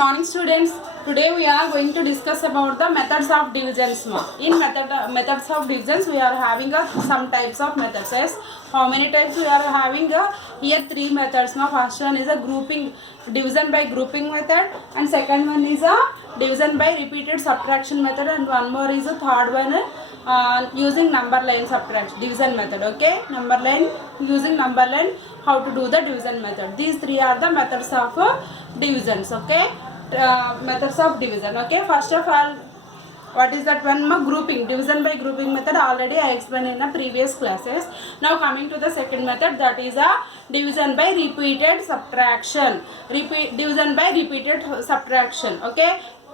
morning students. Today we are going to discuss about the methods of divisions. In methods of divisions we are having some types of methods. Yes, how many types we are having? Here three methods. First one is a grouping, division by grouping method, and second one is a division by repeated subtraction method, and one more is a third one using number line subtraction division method. Okay, number line, using number line, how to do the division method. These three are the methods of divisions. Okay, methods of division. Okay, first of all, what is that one? Grouping, division by grouping method already I explained in the previous classes. Now coming to the second method, that is a division by repeated subtraction. Division by repeated subtraction. Okay,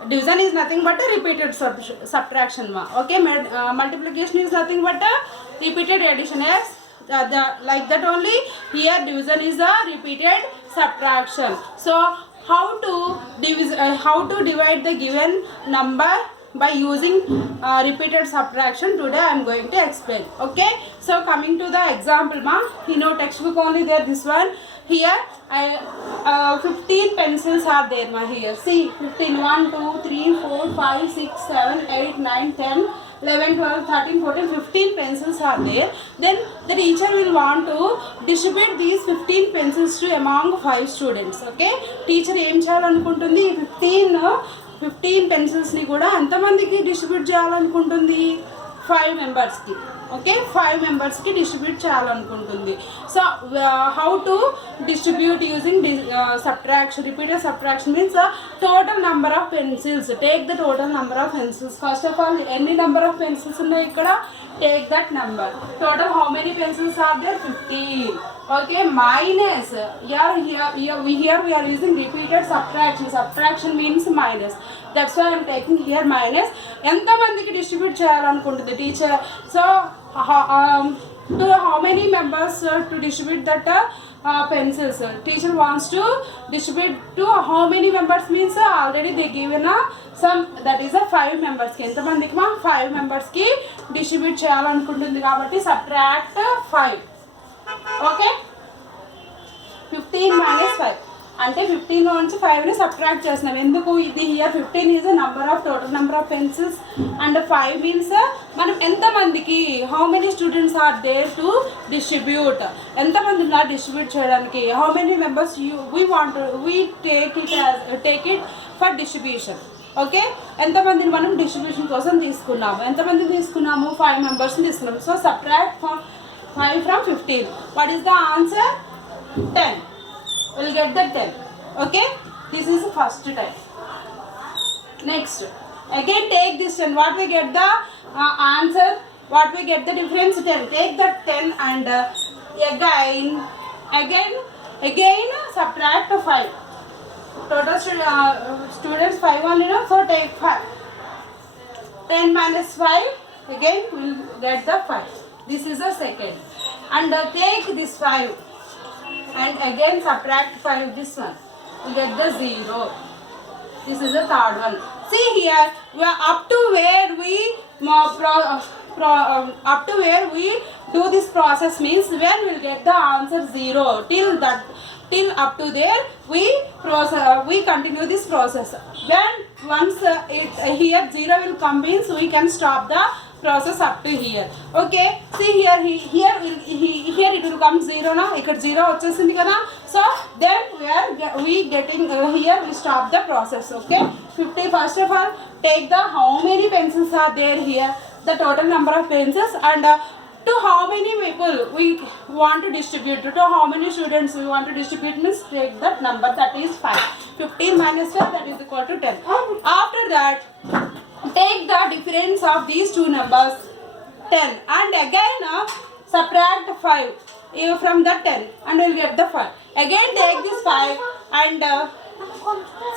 division is nothing but a repeated subtraction. Okay, multiplication is nothing but a repeated addition. Yes, like that only here division is a repeated subtraction. So how to divide the given number by using repeated subtraction, today I am going to explain. Okay, so coming to the example, in our textbook only there, this one here 15 pencils are there, here see 15, 1 2 3 4 5 6 7 8 9 10 11 12 13 14 15 pencils are there. Then the teacher will want to distribute these 15 pencils to among 5 students. Okay, teacher ఏం చేయాలనుకుంటుంది? 15 పెన్సిల్స్ని కూడా ఎంతమందికి distribute చేయాలనుకుంటుంది? 5 మెంబర్స్కి. Okay, 5 మెంబర్స్కి distribute చేయాలనుకుంటుంది. So how to distribute using subtraction, repeated subtraction means total number of pencils. Take the total number of pencils. First of all ఎన్ని number of pencils ఉన్నాయి ఇక్కడ? Take that number. Total how many pencils are there? 15. Okay, minus. Here we are using repeated subtraction. Subtraction means minus. That's why I am taking here minus. ఎంత మందికి distribute చేయాలనుకుంటుంది teacher? So to how many members to distribute that pencils? Teacher wants to distribute to how many members means already they given some, that is 5 members కి. ఎంత మందికి 5 members కి distribute చేయాలనుకుంటుంది కాబట్టి subtract 5. Okay, 15 minus 5 అంటే 15 నుంచి 5ని subtract చేస్తున్నాం. ఎందుకు? ఇది here 15 is number of total number of pencils and 5 means మనం ఎంతమందికి, how many students are there to distribute, ఎంతమంది ఉన్నారు డిస్ట్రిబ్యూట్ చేయడానికి. How many members we take it for distribution. Okay, ఎంతమందిని మనం డిస్ట్రిబ్యూషన్ కోసం తీసుకున్నాము? ఎంతమందిని తీసుకున్నాము? 5 మెంబర్స్ని తీసుకున్నాము. So subtract 5 from 15. What is the answer? 10. We'll get the 10. Okay, this is the first type. Next, again take this 10. What we get the answer? What we get the difference? 10. Take that 10 and again subtract 5. Total students 5 only, no? So take 5. 10 minus 5. Again we'll get the 5. This is the second. And take this 5. And again subtract 5, this one, we get the 0. This is the third one. See here, we are up to where we do this process means when we'll get the answer 0. Till up to there we continue this process. Then once here 0 will come means we can stop the process up to here. Okay, see here it will come 0 now. ఇక్కడ 0 వచ్చేసింది కదా. So then we getting here we stop the process. Okay, 50. First of all take the how many pencils are there here, the total number of pencils, and to how many people we want to distribute, to how many students we want to distribute means take that number, that is 5. 15 minus 5, that is equal to 10. After that take the difference of these two numbers 10 and again subtract 5 from the 10 and we'll get the 5. Again take this 5 and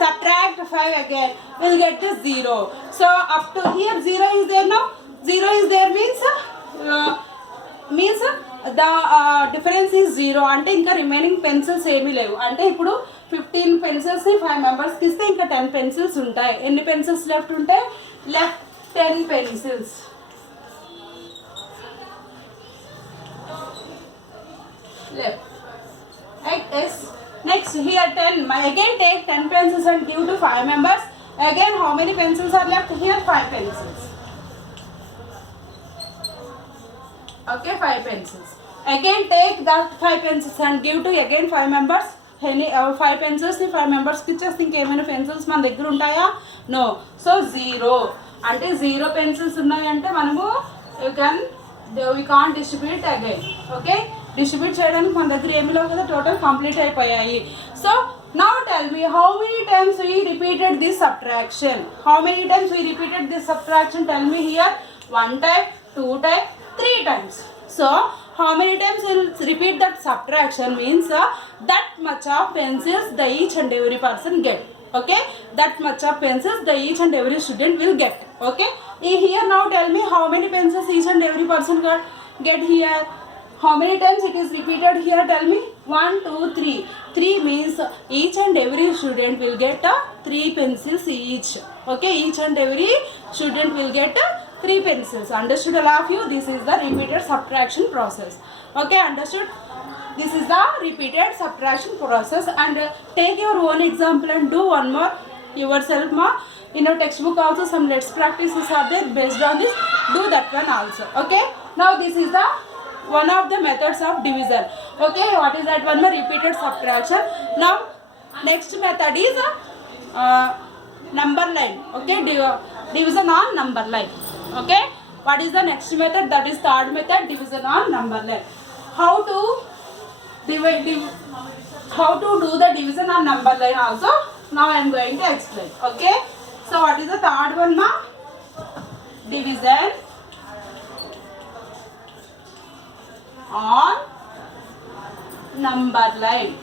subtract 5 again, we'll get the 0. So up to here 0 is there now. 0 is there means the difference is 0. అంటే ఇంకా remaining pencils ఏమీ లేవు. అంటే ఇప్పుడు 15 పెన్సిల్స్ని 5 మెంబర్స్కి ఇస్తే ఇంకా 10 pencils ఉంటాయి. ఎన్ని పెన్సిల్స్ లెఫ్ట్ ఉంటాయి? Left 10 pencils. Left. Yes, Next here 10. Again take 10 pencils and give to 5 members. Again how many pencils are left here? 5 pencils. Okay, 5 pencils. Again take that 5 pencils and give to again 5 members. 5 pencils ని 5 members కి ఇచ్చేస్తే ఇంకేమైనా pencils మన దగ్గర ఉంటాయా? No. So 0 అంటే 0 pencils ఉన్నాయంటే మనము we can't distribute again. Okay, distribute చేయడానికి మన దగ్గర ఏమి లేవు కదా, టోటల్ కంప్లీట్ అయిపోయాయి. So now tell me how many times we repeated this subtraction. How many times we repeated this subtraction? Tell me here. 1 time, 2 time, 3 times. So how many times we will repeat that subtraction means that much of pencils the each and every person get. Okay, that much of pencils the each and every student will get. Okay, here now tell me how many pencils each and every person get here. How many times it is repeated here? Tell me. 1, 2, 3. 3 means each and every student will get 3 pencils each. Okay, each and every student will get 3 pencils. Understood all of you? This is the repeated subtraction process. Okay, understood? This is the repeated subtraction process. And take your own example and do one more yourself ma. In your textbook also some let's practices are there based on this. Do that one also. Okay, now this is the one of the methods of division. Okay, what is that one? Repeated subtraction. Now next method is number line. Okay, division on number line. Okay, what is the next method? That is third method, division on number line. How to how to do the division on number line also now I am going to explain. Okay, so what is the third one ma? Division on number line.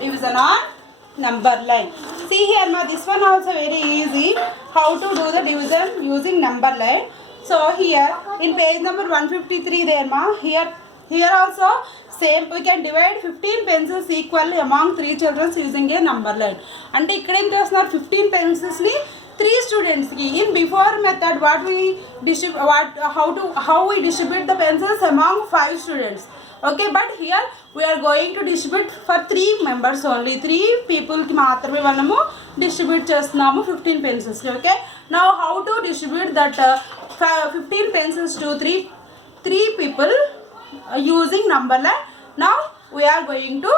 Division on number line. See here ma, this one also very easy. How to do the division using number line. So here in page number 153 there ma, here also same we can divide 15 pencils equally among 3 children using a number line. అంటే ఇక్కడ ఏం చేస్తున్నారు, 15 pencils ని 3 students కి. In before method how we distribute the pencils among 5 students. Okay, but here we are going to distribute for 3 members only. 3 people కి మాత్రమే మనము distribute చేస్తున్నాము 15 pencils కి. Okay, now how to distribute that 15 pencils to 3 people using number line. Now we are going to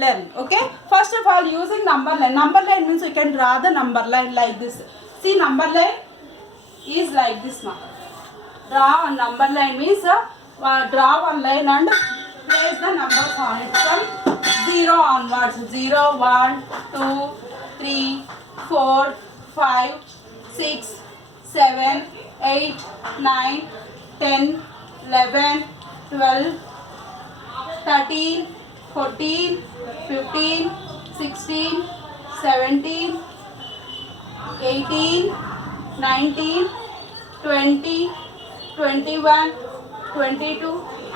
learn. Okay, first of all using number line. Number line means we can draw the number line like this. See, number line is like this now. Draw a number line means draw one line and place the numbers on it from 0 onwards. 0, 1, 2, 3, 4, 5, 6, 7, 8, 9, 10, 11, 12, 13, 14, 15, 16, 17, 18, 19, 20, 21, 22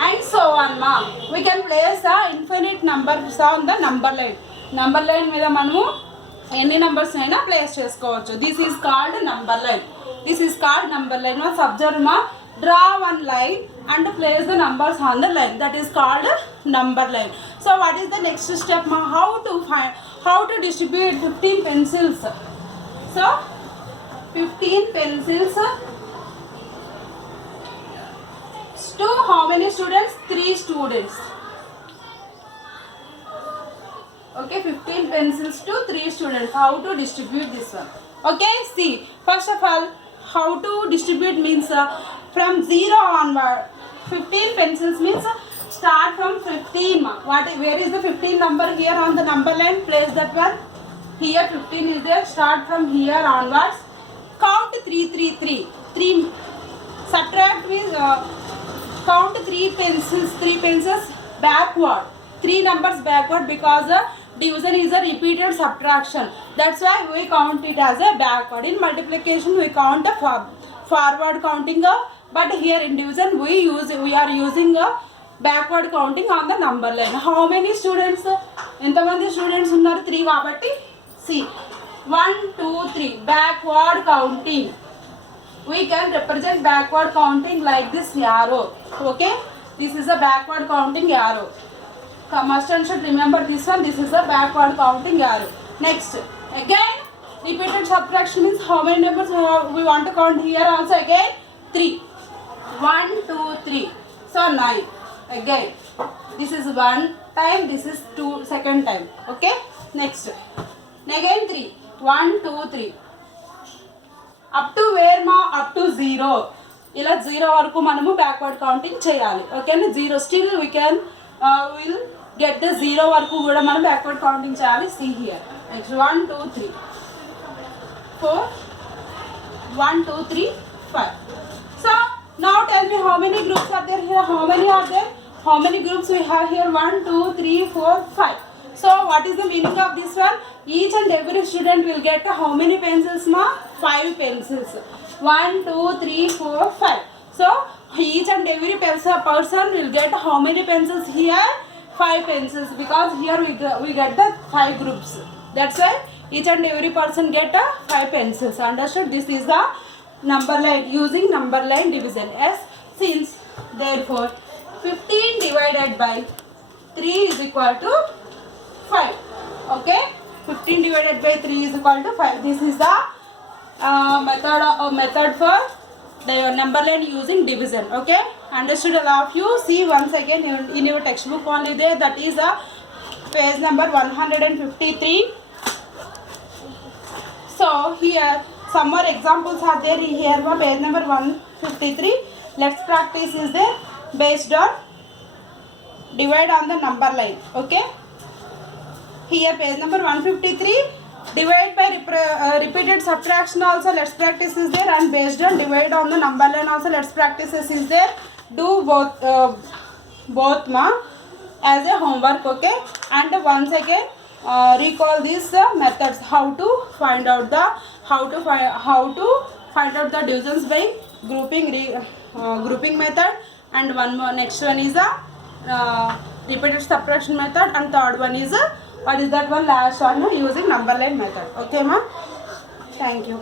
and so on ma. We can place the infinite numbers on the number line. Number line మీద మనము ఎన్ని numbers అయినా place చేసుకోవచ్చు. This is called number line. This is called number line. Now observe ma, draw one line and place the numbers on the line. That is called number line. So what is the next step ma? How to distribute 15 pencils. So 15 pencils to how many students? 3 students. Okay, 15 pencils to 3 students. How to distribute this one? Okay, see, first of all how to distribute means from 0 onward. 15 pencils means start from 15 ma. Where is the 15 number? Here on the number line, place that one. Here 15 is there. Start from here onwards. Count 3, 3, 3. 3 subtract means count 3 pencils backward. 3 numbers backward because division is a repeated subtraction. That's why we count it as a backward. In multiplication we count a forward counting, but here in division we are using a backward counting on the number line. How many students? ఎంతమంది students ఉన్నారు? 3 కాబట్టి see 1 2 3 backward counting. we can represent backward counting like this arrow. Okay, this is a backward counting arrow. Students should remember this one. This is a backward counting arrow. Next, again repeated subtraction means how many numbers we want to count here also. Again 3, 1 2 3, so 9. Again this is one time, this is two second time. Okay, next again 3, 1 2 3, up to where ma, up to 0. ఇలా 0 వరకు మనము backward counting చేయాలి. ఓకేనా, 0 still we can will get the 0 వరకు కూడా మనం backward counting చేయాలి. See here next 1 2 3 4, 1 2 3 5. So now tell me how many groups are there here? How many are there? How many groups we have here? 1 2 3 4 5. So what is the meaning of this one? Each and every student will get how many pencils ma? 5 pencils. 1 2 3 4 5. So each and every person will get how many pencils here? 5 pencils, because here we get the 5 groups. That's why each and every person get 5 pencils. Understood? This is the number line, using number line division. Yes, since therefore 15 divided by 3 is equal to 5. Okay, 15 divided by 3 is equal to 5. This is the method for the number line using division. Okay, understood all of you? See once again in your textbook only there, that is a page number 153. So here some more examples are there here for page number 153. Let's practice is there based on divide on the number line. Okay, here page number 153, divide by repeated subtraction also let's practice is there, and based on divide on the number line also let's practice is there. Do both ma as a homework. Okay, and once again recall these methods, how to find out the divisions by grouping method, and one more next one is a repeated subtraction method, and third one is what is that one, last one using number line method. Okay ma, thank you.